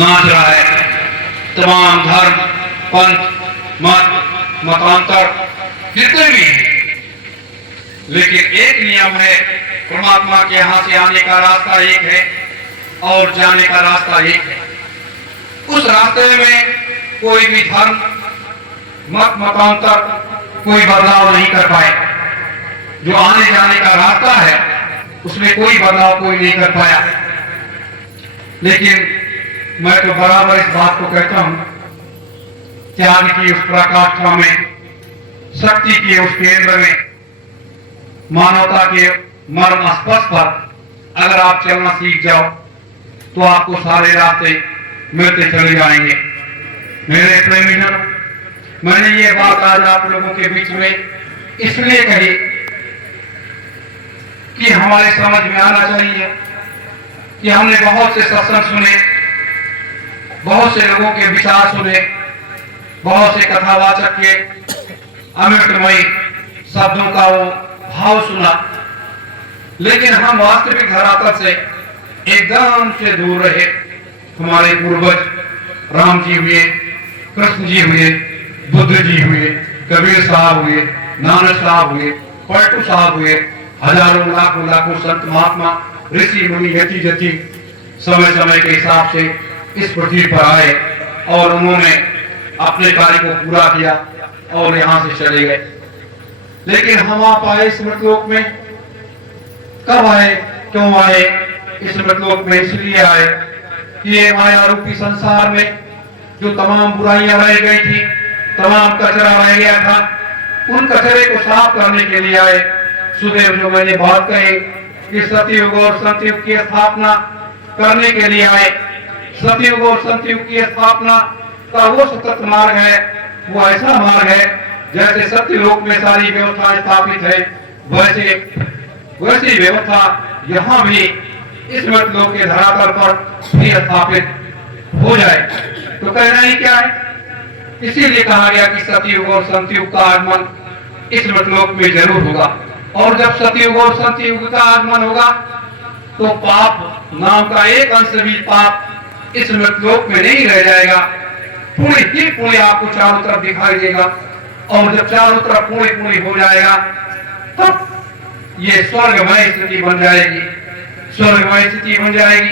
नाच रहा है। तमाम धर्म, पंथ, मत, मतांतर जितने भी हैं, लेकिन एक नियम है, परमात्मा के यहाँ से आने का रास्ता एक है और जाने का रास्ता एक है। उस रास्ते में कोई भी धर्म, मत, मतांतर कोई बदलाव नहीं कर पाए। जो आने जाने का रास्ता है उसमें कोई बदलाव कोई नहीं कर पाया। लेकिन मैं तो बराबर इस बात को कहता हूं, त्याग की उस पराकाष्ठा में, शक्ति के उस केंद्र में, मानवता के मर्म स्पर्श पर अगर आप चलना सीख जाओ तो आपको सारे रास्ते मिलते चले जाएंगे। मेरे प्रेमीजन, मैंने ये बात आज आप लोगों के बीच में इसलिए कही कि हमारे समझ में आना चाहिए कि हमने बहुत से सत्संग सुने, बहुत से लोगों के विचार सुने, बहुत से कथावाचक के अमृतमयी शब्दों का वो भाव सुना, लेकिन हम वास्तविक धरातल से एकदम से दूर रहे। हमारे पूर्वज राम जी हुए, कृष्ण जी हुए, बुद्ध जी हुए, कबीर साहब हुए, नानक साहब हुए, पलटू साहब हुए, हजारों लाखों लाखों संत महात्मा, ऋषि मुनि, यति जति समय समय के हिसाब से इस पृथ्वी पर आए और उन्होंने अपने कार्य को पूरा किया और यहाँ से चले गए। लेकिन हम आप आए इस मृतलोक में, कब आए, क्यों आए? इस मृतलोक में इसलिए आए कि ये माया रूपी संसार में जो तमाम बुराइयां रह गई थी, तमाम कचरा रह गया था, उन कचरे को साफ करने के लिए आए। सुबह जो मैंने बात कही कि सतयुग और संतयुग की स्थापना करने के लिए आए। सतयुग और संतयुग की स्थापना का वो सतत मार्ग है, वो ऐसा मार्ग है जैसे सत्यलोक में सारी व्यवस्था स्थापित है, वैसी व्यवस्था यहाँ भी इस मृतलोक के धरातल पर भी स्थापित हो जाए। तो कहना ही क्या है? इसीलिए कहा गया कि सतयुग और संतयुग का आगमन इस मृतलोक में जरूर होगा। और जब सतयुग और संतयुग का आगमन होगा तो पाप नाम का एक अंश भी पाप इस मृतलोक में नहीं रह जाएगा। पुण्य ही पुण्य आपको चारों तरफ दिखाई देगा, और जब चारों तरफ पुण्य पुण्य हो जाएगा तब ये स्वर्गमय स्थिति बन जाएगी, स्वर्गमय स्थिति बन जाएगी।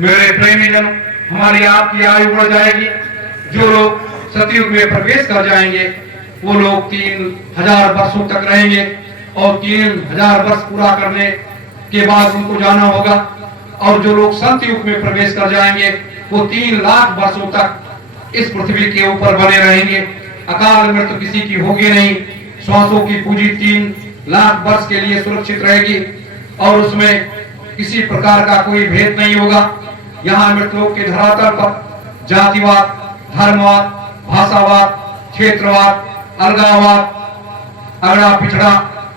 मेरे प्रेमीजनों, हमारी आपकी आयु बढ़ जाएगी। जो लोग सतयुग में प्रवेश कर जाएंगे वो लोग 3000 वर्षों तक रहेंगे, और 3000 वर्ष पूरा करने के बाद उनको जाना होगा। और जो लोग संत युग में प्रवेश कर जाएंगे वो 3 लाख वर्षों तक इस पृथ्वी के ऊपर बने रहेंगे। अकाल मृत्यु किसी की होगी नहीं। श्वासों की पूंजी 3 लाख वर्ष के लिए सुरक्षित रहेगी और उसमें किसी प्रकार का कोई भेद नहीं होगा। यहाँ मृतलोक के धरातल पर जातिवाद, धर्मवाद, भाषावाद, क्षेत्रवाद, अलगाववाद, अगड़ा पिछड़ा,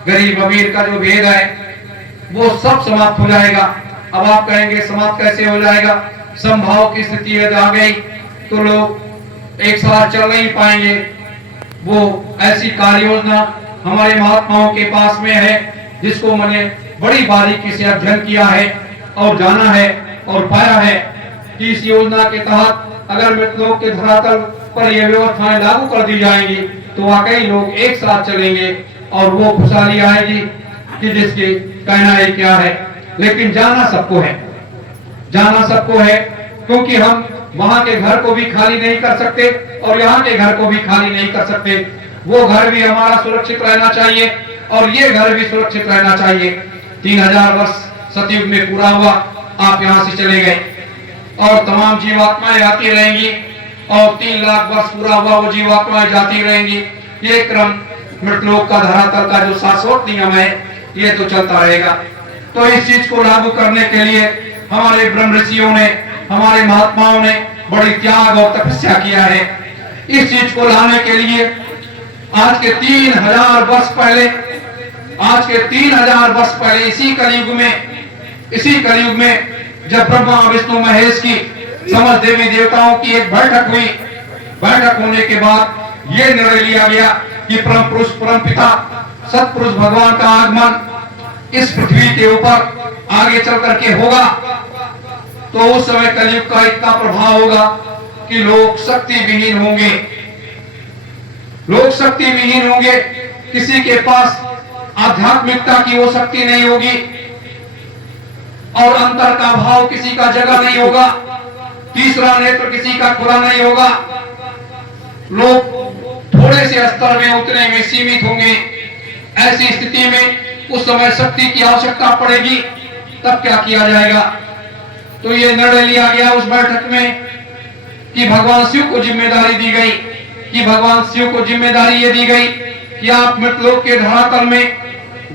गरीब अमीर का जो भेद है वो सब समाप्त हो जाएगा। अब आप कहेंगे समाप्त कैसे हो जाएगा? समभाव की स्थिति यदि आ गई तो लोग एक साथ चल नहीं पाएंगे। वो ऐसी कार्य योजना हमारे महात्माओं के पास में है जिसको मैंने बड़ी बारीकी से अध्ययन किया है और जाना है और पाया है कि इस योजना के तहत अगर मृतलोक के धरातल पर यह व्यवस्थाएं लागू कर दी जाएंगी तो वाकई लोग एक साथ चलेंगे और वो खुशहाली आएगी कि जिसकी कहना ही क्या है। लेकिन जाना सबको है, जाना सबको है, क्योंकि हम वहां के घर को भी खाली नहीं कर सकते और यहाँ के घर को भी खाली नहीं कर सकते। वो घर भी हमारा सुरक्षित रहना चाहिए और ये घर भी सुरक्षित रहना चाहिए। 3000 वर्ष सतयुग में पूरा हुआ, आप यहाँ से चले गए और तमाम जीवात्माएं आती रहेंगी, और 3 लाख वर्ष पूरा हुआ, वो जीवात्माएं जाती रहेंगी। ये क्रम मृतलोक का धरातल का जो शाश्वत नियम है ये तो चलता रहेगा। तो इस चीज को लागू करने के लिए हमारे ब्रह्म ऋषियों ने, हमारे महात्माओं ने बड़ी त्याग और तपस्या किया है। इस चीज को लाने के लिए आज के 3000 वर्ष पहले, आज के 3000 वर्ष पहले इसी कलयुग में जब ब्रह्मा विष्णु महेश की समस्त देवी देवताओं की एक बैठक हुई, बैठक होने के बाद ये निर्णय लिया गया कि परम पुरुष, परम पिता, सतपुरुष भगवान का आगमन इस पृथ्वी के ऊपर आगे चल करके होगा। तो उस समय कलयुग का इतना प्रभाव होगा कि लोग शक्ति विहीन होंगे, लोग शक्ति विहीन होंगे। किसी के पास आध्यात्मिकता की वो शक्ति नहीं होगी और अंतर का भाव किसी का जगह नहीं होगा, तीसरा नेत्र किसी का खुला नहीं होगा। लोग थोड़े से स्तर में उतने में सीमित होंगे। ऐसी स्थिति में उस समय शक्ति की आवश्यकता पड़ेगी, तब क्या किया जाएगा? तो ये निर्णय लिया गया उस बैठक में कि भगवान शिव को जिम्मेदारी दी गई, कि भगवान शिव को जिम्मेदारी ये दी गई कि आप मृतलोक के धरातल में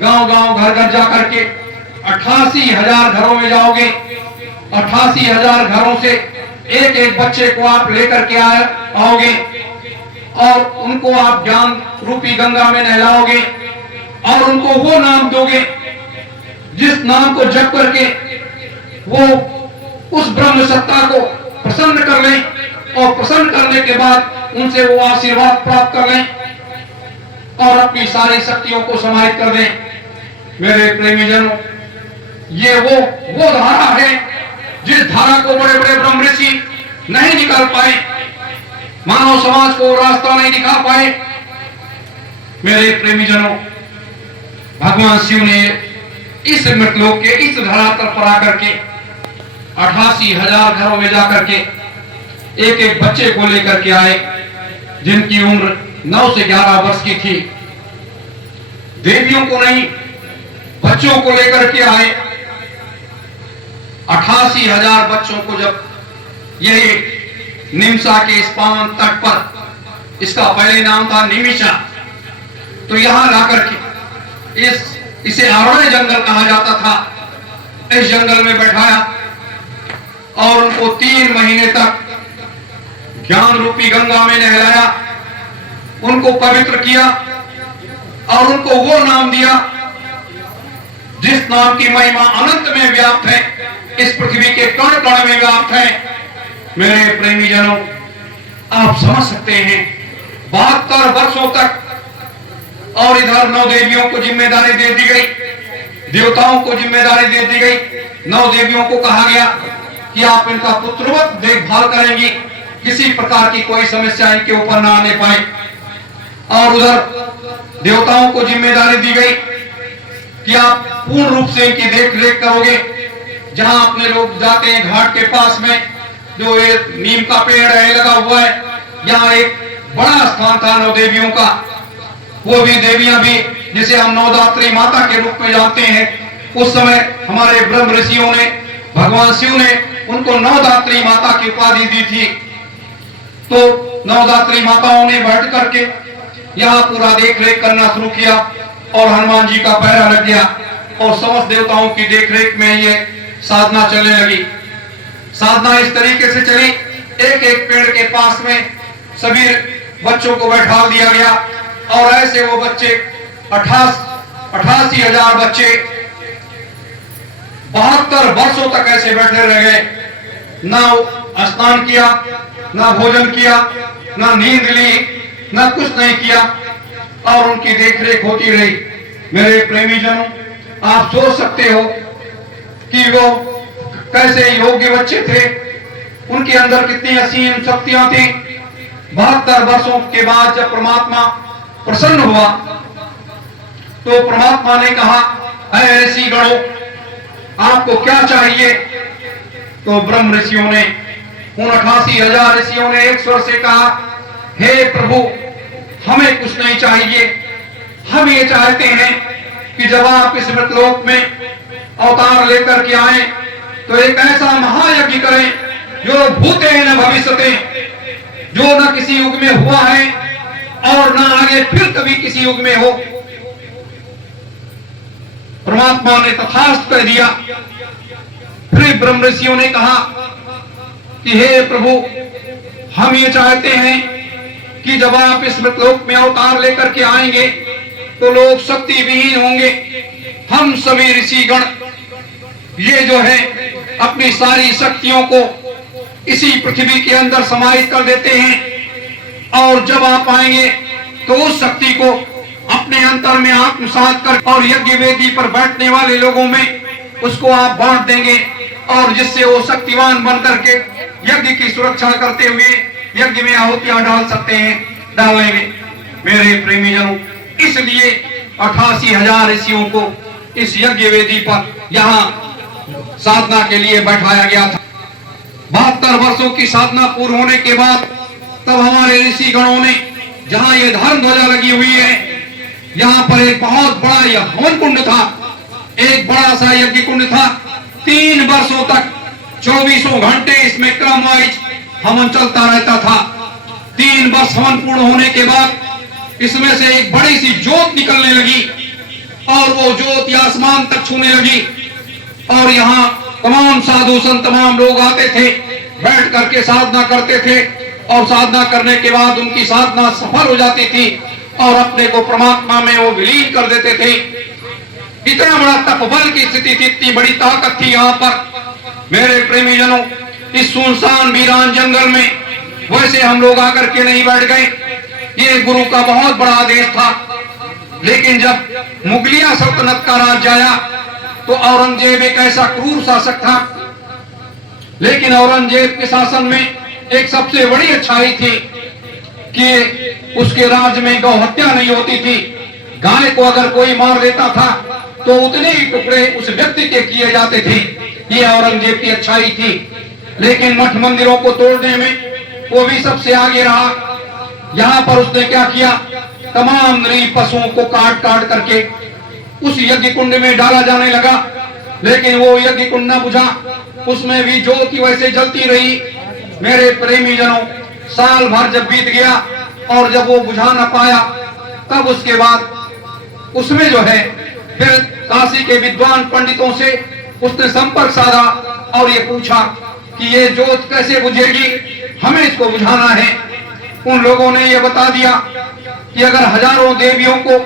गांव-गांव घर-घर जाकर के 88,000 घरों में जाओगे। 88,000 घरों से एक एक बच्चे को आप लेकर के आओगे और उनको आप ज्ञान रूपी गंगा में नहलाओगे और उनको वो नाम दोगे जिस नाम को जप करके वो उस ब्रह्म सत्ता को प्रसन्न कर लें और प्रसन्न करने के बाद उनसे वो आशीर्वाद प्राप्त कर लें और अपनी सारी शक्तियों को समाहित कर दें। मेरे प्रेमीजनों, ये वो धारा है जिस धारा को बड़े बड़े ब्रह्म ऋषि नहीं निकाल पाए, मानव समाज को रास्ता नहीं दिखा पाए। मेरे प्रेमीजनों, भगवान शिव ने इस मृतलोक के इस धरातल पर आकर के 88,000 घरों में जाकर के एक एक बच्चे को लेकर के आए जिनकी उम्र 9 से 11 वर्ष की थी। देवियों को नहीं, बच्चों को लेकर के आए। 88,000 बच्चों को जब यही निमसा के इस पावन तट पर, इसका पहले नाम था निमिषा, तो यहां लाकर के इसे आरण्य जंगल कहा जाता था, इस जंगल में बैठाया और उनको 3 महीने तक ज्ञान रूपी गंगा में नहलाया, उनको पवित्र किया और उनको वो नाम दिया जिस नाम की महिमा अनंत में व्याप्त है, इस पृथ्वी के कण कण में व्याप्त है। मेरे प्रेमी जनों, आप समझ सकते हैं 72 वर्षों तक, और इधर 9 देवियों को जिम्मेदारी दे दी गई, देवताओं को जिम्मेदारी दे दी गई। 9 देवियों को कहा गया कि आप इनका पुत्रवत देखभाल करेंगी, किसी प्रकार की कोई समस्या इनके ऊपर ना आने पाए। और उधर देवताओं को जिम्मेदारी दी गई कि आप पूर्ण रूप से इनकी देख रेख करोगे। जहां अपने लोग जाते हैं घाट के पास में जो ये नीम का पेड़ है लगा हुआ है, यहाँ एक बड़ा स्थान था 9 देवियों का। वो भी देवियां भी जिसे हम नवदात्री माता के रूप में जानते हैं, उस समय हमारे ब्रह्म ऋषियों ने, भगवान शिव ने उनको नवदात्री माता की उपाधि दी थी। तो नवदात्री माताओं ने बैठ करके यहाँ पूरा देख रेख करना शुरू किया और हनुमान जी का पहरा लग गया और समस्त देवताओं की देख रेख में ये साधना चलने लगी। साधना इस तरीके से चली, एक एक पेड़ के पास में सभी बच्चों को बैठा दिया गया और ऐसे वो बच्चे 88,000 बच्चे 72 वर्षों तक ऐसे बैठे रह गए। ना स्नान किया, ना भोजन किया, ना नींद ली, ना कुछ नहीं किया और उनकी देखरेख होती रही। मेरे प्रेमी जनों, आप सोच सकते हो कि वो कैसे योग्य बच्चे थे, उनके अंदर कितनी असीम शक्तियां थी। 72 वर्षों के बाद जब परमात्मा प्रसन्न हुआ तो परमात्मा ने कहा, अरे ऋषि गणों, आपको क्या चाहिए? तो ब्रह्म ऋषियों ने, उन 88,000 ऋषियों ने एक स्वर से कहा, हे प्रभु, हमें कुछ नहीं चाहिए, हम ये चाहते हैं कि जब आप इस मृतलोक में अवतार लेकर के आए तो एक ऐसा महायज्ञ करें जो भूते न भविष्यते, जो न किसी युग में हुआ है और न आगे फिर कभी किसी युग में हो। परमात्मा ने तथास्तु कर दिया। फिर ब्रह्म ऋषियों ने कहा कि हे प्रभु, हम ये चाहते हैं कि जब आप इस मृतलोक में अवतार लेकर के आएंगे तो लोग शक्ति विहीन होंगे। हम सभी ऋषिगण ये जो है अपनी सारी शक्तियों को इसी पृथ्वी के अंदर समाहित कर देते हैं और जब आप आएंगे तो उस शक्ति को अपने अंतर में आत्मसात कर और यज्ञ वेदी पर बैठने वाले लोगों में उसको आप बांट देंगे और जिससे वो शक्तिवान बन करके यज्ञ की सुरक्षा करते हुए यज्ञ में आहुतियां डाल सकते हैं, डालेंगे। मेरे प्रेमी जनों, इसलिए 88,000 ऋषियों को इस यज्ञ वेदी पर यहाँ साधना के लिए बैठाया गया था। 72 वर्षों की साधना पूर्ण होने के बाद तब हमारे ऋषि गणों ने, जहाँ ये धर्म ध्वजा लगी हुई है, यहाँ पर एक बहुत बड़ा यह हवन कुंड था, एक बड़ा सा यज्ञ कुंड था। 3 वर्षों तक 24 घंटे इसमें क्रम वाइज हवन चलता रहता था। 3 वर्ष हवन पूर्ण होने के बाद इसमें से एक बड़ी सी ज्योत निकलने लगी और वो ज्योत आसमान तक छूने लगी और यहाँ तमाम साधु संत तमाम लोग आते थे, बैठ करके साधना करते थे और साधना करने के बाद उनकी साधना सफल हो जाती थी और अपने को परमात्मा में वो विलीन कर देते थे। इतना बड़ा तपबल की स्थिति थी, इतनी बड़ी ताकत थी यहाँ पर। मेरे प्रेमी जनों, इस सुनसान वीरान जंगल में वैसे हम लोग आकर के नहीं बैठ गए, ये गुरु का बहुत बड़ा आदेश था। लेकिन जब मुगलिया सल्तनत का राज आया तो औरंगजेब एक ऐसा क्रूर शासक था, लेकिन औरंगजेब के शासन में एक सबसे बड़ी अच्छाई थी कि उसके राज में गौ हत्या नहीं होती थी। गाय को अगर कोई मार देता था तो उतने ही टुकड़े उस व्यक्ति के किए जाते थे। ये औरंगजेब की अच्छाई थी। लेकिन मठ मंदिरों को तोड़ने में वो भी सबसे आगे रहा। यहाँ पर उसने क्या किया, तमाम निरीह पशुओं को काट काट करके उस यज्ञ कुंड में डाला जाने लगा। लेकिन वो यज्ञ कुंड न बुझा, उसमें भी ज्योति वैसे जलती रही। मेरे प्रेमी जनों, साल भर जब बीत गया और जब वो बुझा न पाया, तब उसके बाद उसमें जो है फिर काशी के विद्वान पंडितों से उसने संपर्क साधा और ये पूछा कि ये ज्योत कैसे बुझेगी, हमें इसको बुझाना है। उन लोगों ने ये बता दिया कि अगर हजारों देवियों को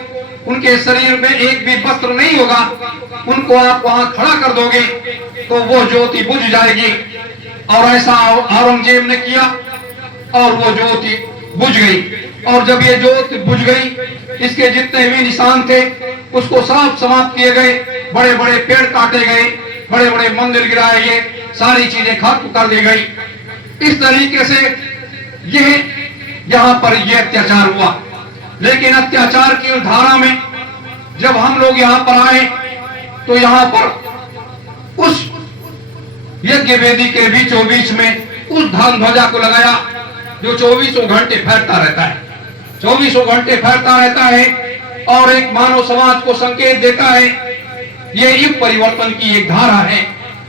उनके शरीर में एक भी वस्त्र नहीं होगा, उनको आप वहां खड़ा कर दोगे तो वो ज्योति बुझ जाएगी। और ऐसा औरंगजेब ने किया और वो ज्योति बुझ गई। और जब ये ज्योति बुझ गई, इसके जितने भी निशान थे उसको साफ समाप्त किए गए, बड़े बड़े पेड़ काटे गए, बड़े बड़े मंदिर गिराए गए, सारी चीजें खत्म कर दी गई। इस तरीके से यह यहाँ पर यह अत्याचार हुआ। लेकिन अत्याचार की धारा में जब हम लोग यहाँ पर आए तो यहाँ पर उस यज्ञ वेदी के बीचों बीच में उस धर्म ध्वजा को लगाया जो 24 घंटे फैलता रहता है। 24 घंटे फैलता रहता है और एक मानव समाज को संकेत देता है। ये युग परिवर्तन की एक धारा है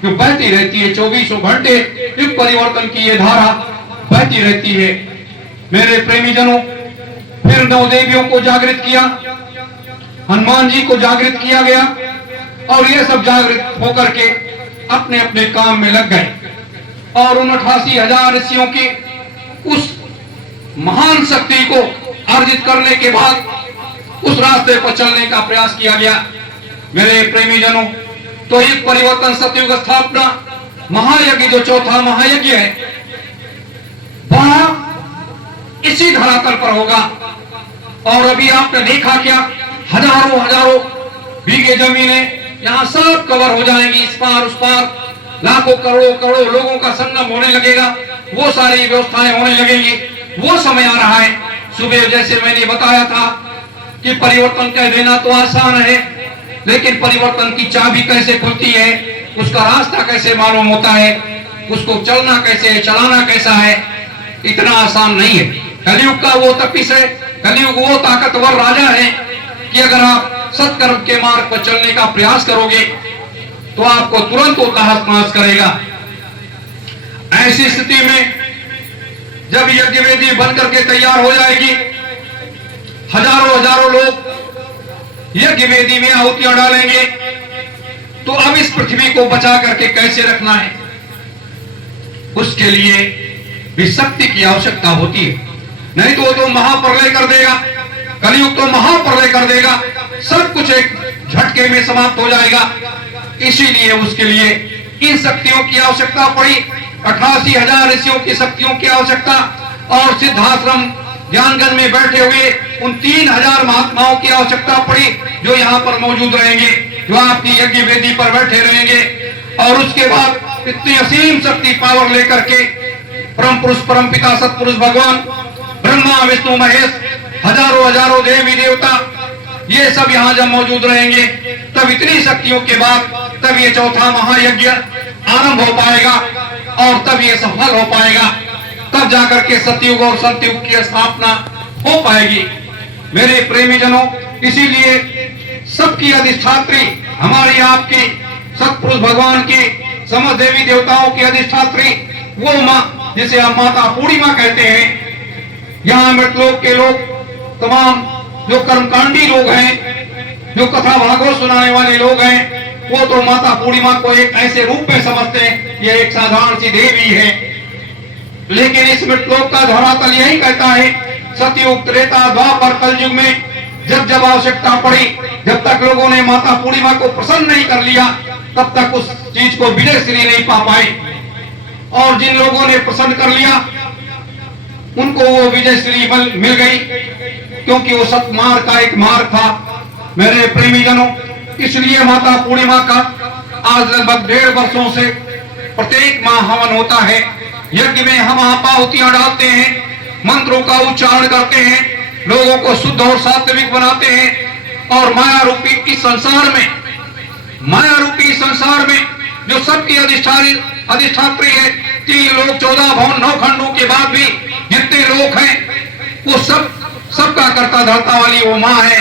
जो बहती रहती है। 24 घंटे युग परिवर्तन की ये धारा बहती रहती है। मेरे प्रेमी जनों, फिर 9 देवियों को जागृत किया, हनुमान जी को जागृत किया गया और ये सब जागृत होकर के अपने अपने काम में लग गए और उन 88,000 ऋषियों की उस महान शक्ति को अर्जित करने के बाद उस रास्ते पर चलने का प्रयास किया गया। मेरे प्रेमी जनों, तो युग परिवर्तन, सतयुग स्थापना, महायज्ञ जो चौथा महायज्ञ है वह इसी धरातल पर होगा। और अभी आपने देखा क्या, हजारों हजारों बीघे जमीनें यहाँ सब कवर हो जाएंगी, इस पार उस पार लाखों करोड़ों करोड़ों लोगों का संगम होने लगेगा, वो सारी व्यवस्थाएं होने लगेंगी। वो समय आ रहा है। सुबह जैसे मैंने बताया था कि परिवर्तन कह देना तो आसान है, लेकिन परिवर्तन की चाबी कैसे खुलती है, उसका रास्ता कैसे मालूम होता है, उसको चलना कैसे है, चलाना कैसा है, इतना आसान नहीं है। कलयुग का वो तपिस है, कलयुग वो ताकतवर राजा है कि अगर आप सत्कर्म के मार्ग पर चलने का प्रयास करोगे तो आपको तुरंत वो तहस नहस करेगा। ऐसी स्थिति में जब यज्ञ वेदी बन करके तैयार हो जाएगी, हजारों हजारों लोग यज्ञ वेदी में आहुतियां डालेंगे, तो अब इस पृथ्वी को बचा करके कैसे रखना है, उसके लिए भी शक्ति की आवश्यकता होती है। नहीं तो वो तो महाप्रलय कर देगा, कलयुग तो महाप्रलय कर देगा, सब कुछ एक झटके में समाप्त हो जाएगा। इसीलिए उसके लिए इन शक्तियों की आवश्यकता पड़ी, 88,000 ऋषियों की शक्तियों की आवश्यकता और सिद्धाश्रम ज्ञानगंज में बैठे हुए उन 3,000 महात्माओं की आवश्यकता पड़ी जो यहाँ पर मौजूद रहेंगे, जो आपकी यज्ञ वेदी पर बैठे रहेंगे। और उसके बाद इतनी असीम शक्ति पावर लेकर के परम पुरुष परम पिता सतपुरुष भगवान ब्रह्मा विष्णु महेश हजारों हजारों देवी देवता ये सब यहाँ जब मौजूद रहेंगे तब इतनी शक्तियों के बाद तब ये चौथा महायज्ञ आरंभ हो पाएगा और तब ये सफल हो पाएगा, तब जाकर के सतयुग और सतयुग की स्थापना हो पाएगी। मेरे प्रेमी जनों, इसीलिए सबकी अधिष्ठात्री हमारी आपकी सतपुरुष भगवान की समस्त देवी देवताओं की अधिष्ठात्री वो माँ जिसे हम माता पूर्णिमा कहते हैं। यहाँ मृतलोक के लोग तमाम जो कर्मकांडी लोग हैं, जो कथा भागवत सुनाने वाले लोग हैं, वो तो माता पूर्णिमा को एक ऐसे रूप में समझते हैं ये एक साधारण सी देवी है। लेकिन इस मृतलोक का धरातल यही कहता है, सतयुग त्रेता द्वापर कलयुग में जब जब आवश्यकता पड़ी, जब तक लोगों ने माता पूर्णिमा को प्रसन्न नहीं कर लिया, तब तक उस चीज को विजय श्री नहीं पा पाए। और जिन लोगों ने प्रसन्न कर लिया उनको वो विजय श्री मिल गई, क्योंकि वो सतमार्ग का एक मार्ग था। मेरे प्रेमी जनों, इसलिए माता पूर्णिमा का आज लगभग 1.5 वर्षों से प्रत्येक माह हवन होता है। यज्ञ में हम आहुतियां डालते हैं, मंत्रों का उच्चारण करते हैं, लोगों को शुद्ध और सात्विक बनाते हैं और माया रूपी इस संसार में जो सबकी अधिष्ठात्री है, 3 लोक 14 भवन 9 खंडों के बाद भी जितने लोग हैं वो सबका कर्ता धर्ता वाली वो माँ है,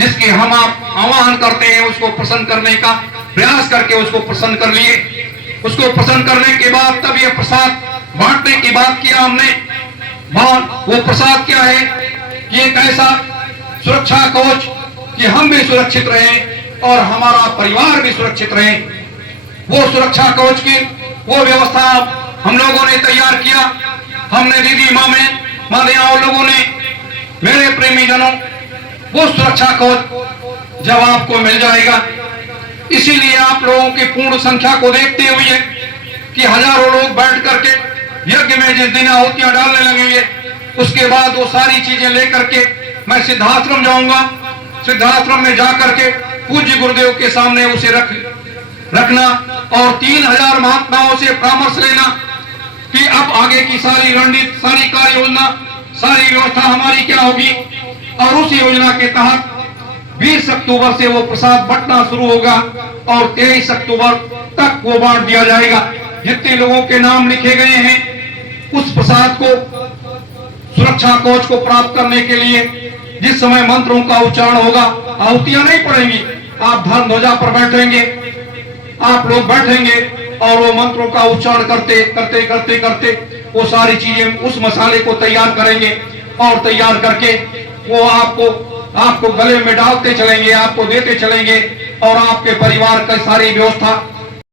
जिसकी हम आप आह्वान करते हैं। उसको प्रसन्न करने का प्रयास करके उसको प्रसन्न कर लिए। उसको प्रसन्न करने के बाद तब ये प्रसाद बांटने की बात किया हमने। वो प्रसाद क्या है कि एक ऐसा सुरक्षा कवच कि हम भी सुरक्षित रहें और हमारा परिवार भी सुरक्षित रहे। वो सुरक्षा कवच की वो व्यवस्था हम लोगों ने तैयार किया। हमने दीदी माँ लोगों ने, मेरे प्रेमी जनों, वो सुरक्षा कवच जब आपको मिल जाएगा, इसीलिए आप लोगों की पूर्ण संख्या को देखते हुए कि हजारों लोग बैठ करके यज्ञ में जिस दिन आहुतियां डालने लगेंगे, उसके बाद वो सारी चीजें लेकर के मैं सिद्धाश्रम जाऊंगा। सिद्धाश्रम में जाकर के पूज्य गुरुदेव के सामने उसे रखना और 3000 महात्माओं से परामर्श लेना कि अब आगे की सारी रणनीति, सारी कार्य योजना, सारी व्यवस्था हमारी क्या होगी। और उस योजना के तहत 20 अक्टूबर से वो प्रसाद बंटना शुरू होगा और 23 अक्टूबर तक वो बांट दिया जाएगा। जितने लोगों के नाम लिखे गए हैं उस प्रसाद को, सुरक्षा कवच को प्राप्त करने के लिए जिस समय मंत्रों का उच्चारण होगा, आहुतियां नहीं पड़ेंगी, आप धर्म ध्वजा पर बैठेंगे, आप लोग बैठेंगे और वो मंत्रों का उच्चारण करते करते करते करते वो सारी चीजें उस मसाले को तैयार करेंगे और तैयार करके वो आपको गले में डालते चलेंगे, आपको देते चलेंगे और आपके परिवार की सारी व्यवस्था